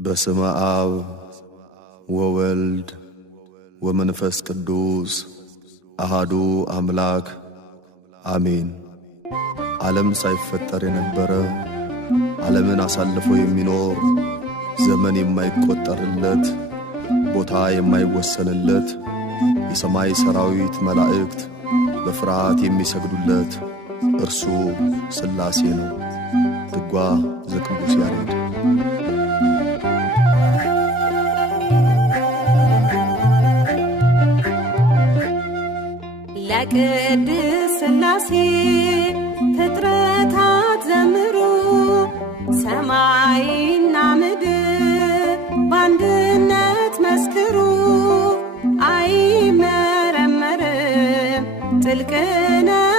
በስመ አብ ወወልድ ወመንፈስ ቅዱስ አሃዱ አምላክ አሜን። ዓለም ሳይፈጠር የነበረ ዓለምን አሳልፎ የሚኖር ዘመን የማይቆጠርለት ቦታ የማይወሰንለት የሰማይ ሰራዊት መላእክት በፍርሃት የሚሰግዱለት እርሱ ሥላሴ ነው። ድጓ ዘቅዱስ ያሬድ። ለቅድስ ሥላሴ ፍጥረታት ዘምሩ፣ ሰማይና ምድር በአንድነት መስክሩ። አይመረመርም ጥልቅ ነው